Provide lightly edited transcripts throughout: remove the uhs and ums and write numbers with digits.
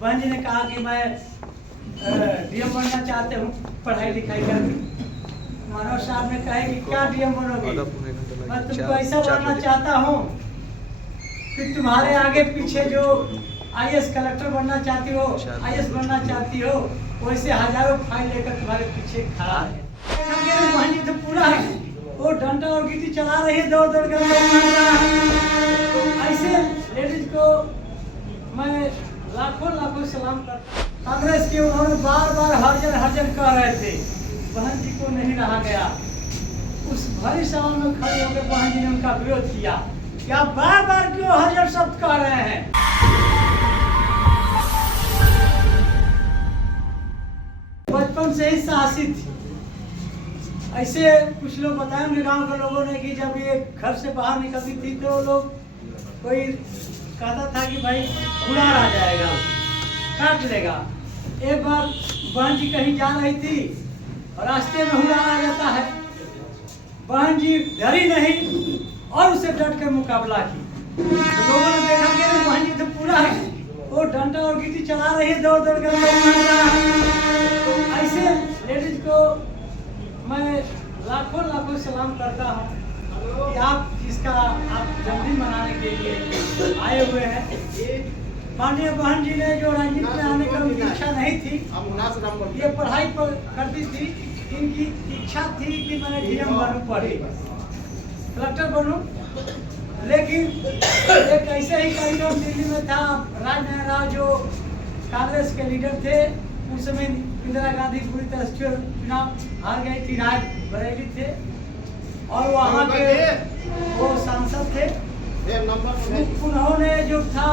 बहन जी ने कहा कि मैं डीएम बनना चाहते हूँ पढ़ाई लिखाई करके। मनोज साहब ने कहा कि क्या डीएम बनोगे? मैं तुमको ऐसा बनना चाहता हूँ कि तुम्हारे आगे पीछे जो आईएएस कलेक्टर बनना चाहती हो, आईएएस बनना चाहती हो, वैसे हजारों फाइल लेकर तुम्हारे पीछे खड़ा है। बहन जी तो पूरा है, वो डंडा और गिट्टी चला रही है, दौड़ दौड़ कर ऐसे लेडीज को मैं लाखों लाखों सलाम करता हूँ। कांग्रेस के उन्होंने बार बार हरजन कह रहे थे, बहन जी को नहीं रहा गया। उस भरी सभा में खड़े होकर बहन जी ने उनका विरोध किया। क्या बार बार क्यों हरजन शब्द कह रहे हैं? बचपन से ही साहसी थी। ऐसे कुछ लोग बताए उनके गांव के लोगों ने कि जब ये घर से बाहर निकलती थी तो लोग कोई कहता था कि भाई उड़ार आ जाएगा, काट लेगा। एक बार बहन जी कहीं जा रही थी और रास्ते में उड़ार आ जाता है। बहन जी डरी नहीं और उसे डट के मुकाबला की। तो लोगों ने देखा कि बहन जी तो पूरा है, वो डंडा और गिट्टी चला रही है, दौड़ दौड़ कर ऐसे लेडीज को मैं लाखों लाखों सलाम करता हूँ कि आप जिसका आप जन्मदिन मनाने के लिए आए हुए हैं। माननीय बहन जी ने जो राजनीति में आने का उनकी इच्छा नहीं थी, ये पढ़ाई पर करती थी। इनकी इच्छा थी कि मैं डीएम बनूं, पढ़ी कलेक्टर बनूं। लेकिन एक ऐसे ही कार्यक्रम दिल्ली में था, राजनारायण राव जो कांग्रेस के लीडर थे, उस समय इंदिरा गांधी पूरी तरह से चुनाव हार गई थी, राज बरेली थे और वहाँ के वो सांसद थे। उन्होंने जो था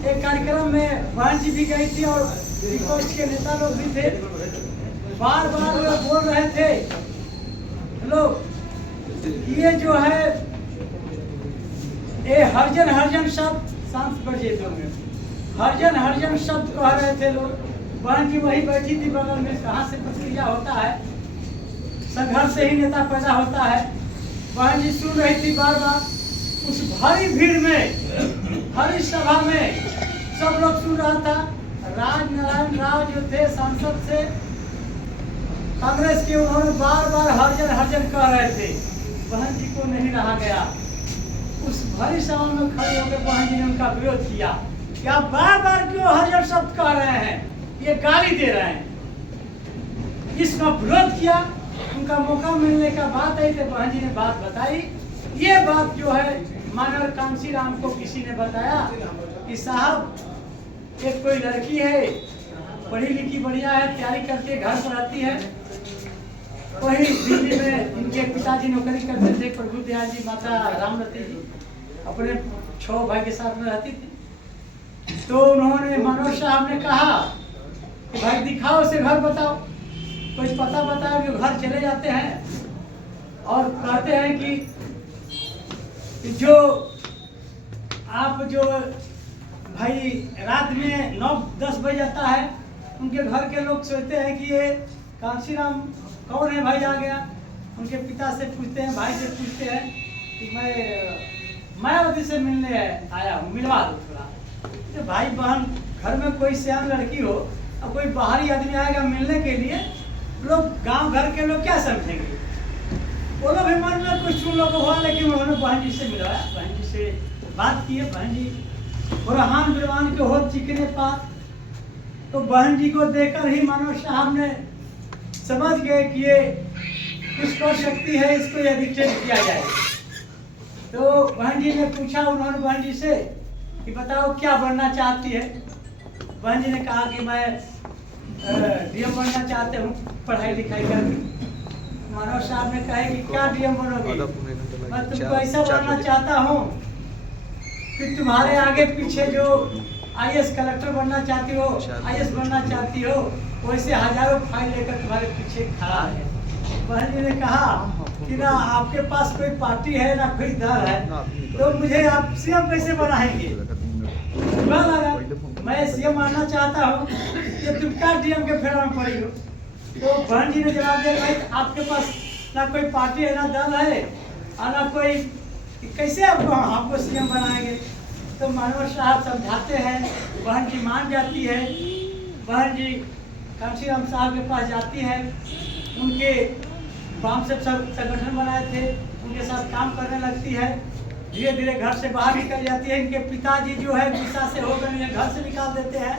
एक कार्यक्रम में बहन जी भी गई थी और विपक्ष के नेता लोग भी थे। बार बार वो बोल रहे थे लोग ये जो है ये हरजन शब्द सांस पर जेतों में हरजन शब्द कह रहे थे लोग। बहन जी वही बैठी थी बगल में। कहाँ से प्रक्रिया होता है, संघर्ष से ही नेता पैदा होता है। बहन जी सुन रही थी बार बार। उस भारी भीड़ में, हरी सभा में सब लोग सुन रहा था। राजनारायण राव जो थे सांसद से कांग्रेस के, उन्होंने बार बार हरजन कह रहे थे, बहन जी को नहीं रहा गया। उस भरी सभा में खड़े होकर बहन जी ने उनका विरोध किया। क्या बार बार क्यों हरजन शब्द कह रहे हैं? ये गाली दे रहे हैं। इसका विरोध किया। उनका मौका मिलने का बात आई तो बहन जी ने बात बताई। ये बात जो है मानव कांसी राम को किसी ने बताया कि साहब एक कोई लड़की है, पढ़ी लिखी बढ़िया है, तैयारी करके घर पर रहती है। वही दिल्ली में इनके पिताजी नौकरी करते थे, प्रभु दयाल जी, माता रामरती जी अपने 6 भाई के साथ में रहती थी। तो उन्होंने मनोज साहब ने कहा कि भाई दिखाओ उसे घर, बताओ कुछ पता बताओ। जो घर चले जाते हैं और कहते हैं कि जो आप जो भाई रात में 9-10 बज जाता है, उनके घर के लोग सोचते हैं कि ये कांशीराम कौन है, भाई आ गया। उनके पिता से पूछते हैं, भाई से पूछते हैं कि मैं मायावती से मिलने आया हूँ, मिलवा दो थोड़ा। तो भाई बहन घर में कोई सियान लड़की हो और कोई बाहरी आदमी आएगा मिलने के लिए, लोग गांव घर के लोग क्या समझेंगे? वो लोग भी मन में कुछ उन लोगों को हुआ, लेकिन उन्होंने बहन जी से मिलवाया, बहन जी से बात की है। बहन जी बुरहान बिरवान के हो चिकने पास। तो बहन जी को देखकर ही मनोज साहब ने समझ गए कि ये कुछ कर सकती है, इसको एडिक्टेड किया जाए। तो बहन जी ने पूछा, उन्होंने बहन जी से कि बताओ क्या बनना चाहती है? बहन जी ने कहा कि मैं डीएम बनना चाहते हूँ पढ़ाई लिखाई करके। मनोज साहब ने कहा कि क्या डीएम बनोगे? मैं तुमको ऐसा बनना चाहता हूँ कि तुम्हारे आगे पीछे जो आईएएस कलेक्टर बनना चाहती हो, आईएएस बनना चाहती हो, वैसे हजारों फाइल लेकर तुम्हारे पीछे खड़ा है। बहन जी ने कहा कि ना आपके पास कोई पार्टी है ना कोई दल है, तो मुझे आप सीएम कैसे बनाएंगे? मैं सीएम बनना चाहता हूँ कि तुम क्या डीएम के फेरा में पड़ी हो? तो बहन जी ने जवाब दिया, भाई आपके पास ना कोई पार्टी है ना दल है और ना कोई, कैसे आपको हमको सीएम बनाएंगे? तो मनोहर साहब समझाते हैं, बहन जी मान जाती है। बहन जी कांशीराम साहब के पास जाती है, उनके वाम से सब संगठन बनाए थे, उनके साथ काम करने लगती है। धीरे धीरे घर से बाहर निकल जाती है। इनके पिताजी जो है गुस्सा से हो गए, घर से निकाल देते हैं,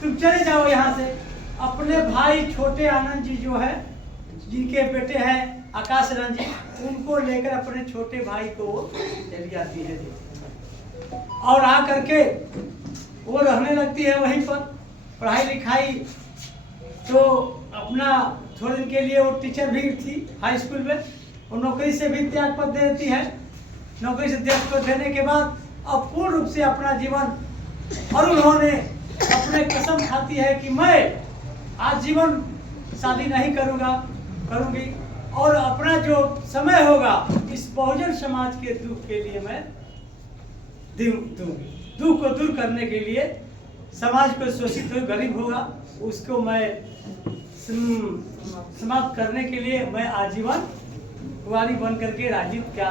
तुम चले जाओ यहाँ से। अपने भाई छोटे आनंद जी जो है, जिनके बेटे हैं आकाश रंजीत, उनको लेकर अपने छोटे भाई को चली जाती है और आ करके वो रहने लगती है वहीं पर। पढ़ाई लिखाई तो अपना थोड़े दिन के लिए वो टीचर भी थी हाई स्कूल में, वो नौकरी से भी त्याग पद दे देती है। नौकरी से त्याग पद देने के बाद अब पूर्ण रूप से अपना जीवन, और उन्होंने अपने कसम खाती है कि मैं आज जीवन शादी नहीं करूंगी और अपना जो समय होगा इस बहुजन समाज के दुख के लिए मैं दूंगी। दुख को दूर करने के लिए, समाज को शोषित हो गरीब होगा उसको मैं समाप्त करने के लिए मैं आजीवन कुंवारी बन करके राजनीति का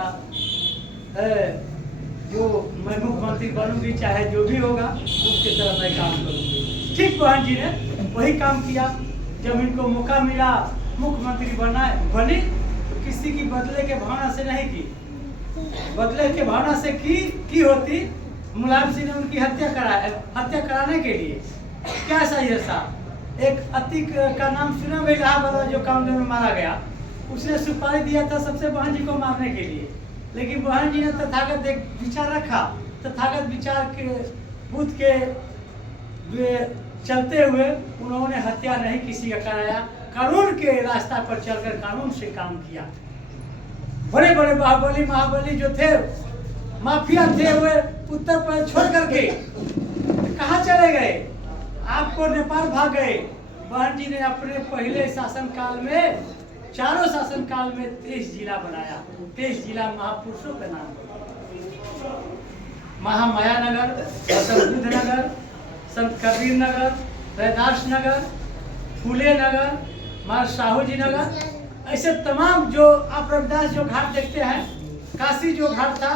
जो मैं मुख्यमंत्री बनूंगी, चाहे जो भी होगा उसके तरफ मैं काम करूंगी। ठीक बहन जी ने वही काम किया। जब इनको मौका मिला मुख्यमंत्री बनी तो किसी की बदले के भावना से नहीं की, बदले के भावना से की होती। मुलायम सिंह ने उनकी हत्या कराने के लिए क्या सही था। एक अतिक का नाम सुना भी इलाहाबाद जो कामदेव में मारा गया, उसने सुपारी दिया था सबसे बहन जी को मारने के लिए, लेकिन बहन जी ने तथागत एक विचार रखा। तथागत विचार के बुद्ध के चलते हुए उन्होंने हत्या नहीं किसी का कराया, कानून के रास्ता पर चलकर कानून से काम किया। बड़े बड़े बाहुबली महाबली जो थे, माफिया थे, वे उत्तर प्रदेश छोड़ करके कहाँ चले गए? आपको नेपाल भाग गए। बहन जी ने अपने पहले शासनकाल में, चारों शासनकाल में 23 जिला बनाया। 23 जिला महापुरुषों का नाम, महामाया नगर, संत नगर, संत कबीर नगर, रैदास नगर, फूले नगर, महाराज साहू जी नगर, ऐसे तमाम जो आप रविदास जो घाट देखते हैं, काशी जो घाट था,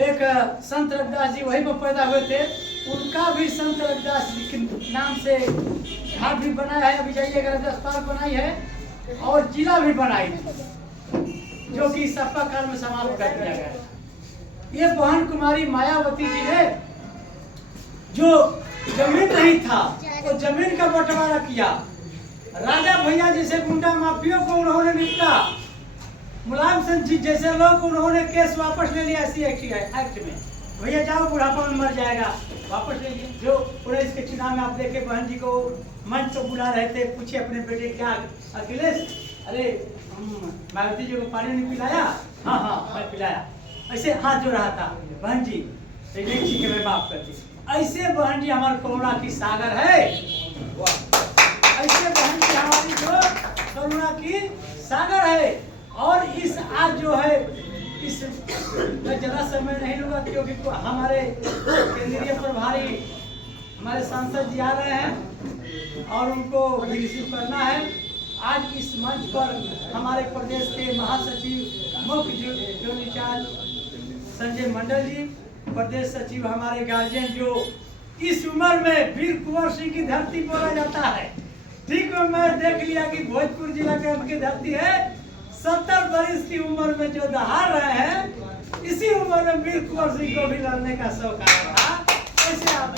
एक संत रविदास जी वहीं पर पैदा हुए थे, उनका भी संत रविदास जी के नाम से घाट भी बनाया है। अभी जाइएगा रविदास पार्क बनाई है और जिला भी बनाई थी, जो कि सपा काल में समाप्त कर दिया गया। ये बहन कुमारी मायावती जी ने जो जमीन नहीं था वो जमीन का बंटवारा किया। राजा भैया जैसे गुंडा माफियों को उन्होंने निपटा। मुलायम सिंह जी जैसे लोग उन्होंने केस वापस ले लिया इसी एक्ट में। भैया जाओ, बुढ़ापा में मर जाएगा, वापस ले लिए। जो पूरे इसके चुनाव में आप देखे बहन जी को मंच तो बुला रहे थे, पूछे अपने बेटे क्या अखिलेश, अरे मायावती जी को पानी नहीं पिलाया? हाँ मैं पिलाया। ऐसे हाथ जो रहा था बहन जी, ठीक है मैं माफ करती। ऐसे बहन जी हमारे करुणा की सागर है। ऐसे बहन जी हमारी जो करुणा की सागर है। और इस आज जो है इस ज्यादा समय नहीं लूंगा क्योंकि हमारे केंद्रीय प्रभारी हमारे सांसद जी आ रहे हैं और उनको भी रिसीव करना है। आज इस मंच पर हमारे प्रदेश के महासचिव मुख्य जो इंचार्ज संजय मंडल जी, प्रदेश सचिव हमारे गार्जियन जो इस उम्र में वीर कुंवर सिंह की धरती बोला जाता है। ठीक है, मैं देख लिया कि भोजपुर जिला के उनकी धरती है। 70 वर्ष की उम्र में जो दहाड़ रहे हैं, इसी उम्र में वीर कुंवर सिंह को भी लड़ने का शौक आया था। ऐसे आप